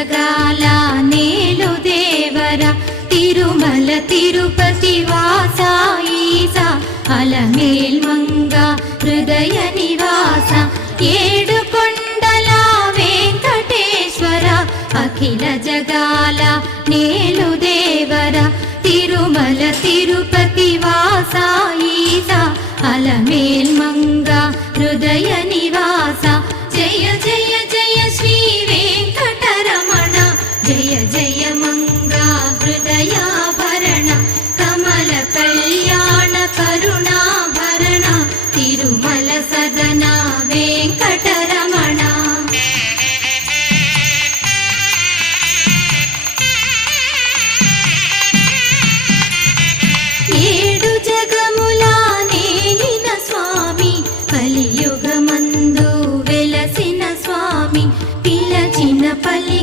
జగాల నేలు దేవర తిరుమల తిరుపతి వాస ఈసా అలమేల్ మంగ హృదయ నివాస ఏడు కొండల వెంకటేశ్వర అఖిల జగాల నేలు దేవర తిరుమల తిరుపతి వాస ఈసా అలమేల్ మంగ హృదయ నివాస జయ జయ జయ శ్రీ వెంకటరమణ జయ జయ మంగ హృదయాభరణ కమల కళ్యాణ కరుణాభరణ తిరుమల సదన వెంకటరమణ ఏడు జగముల నేలిన స్వామి కలియుగమందు వెలసిన స్వామి పిలచిన పల్లి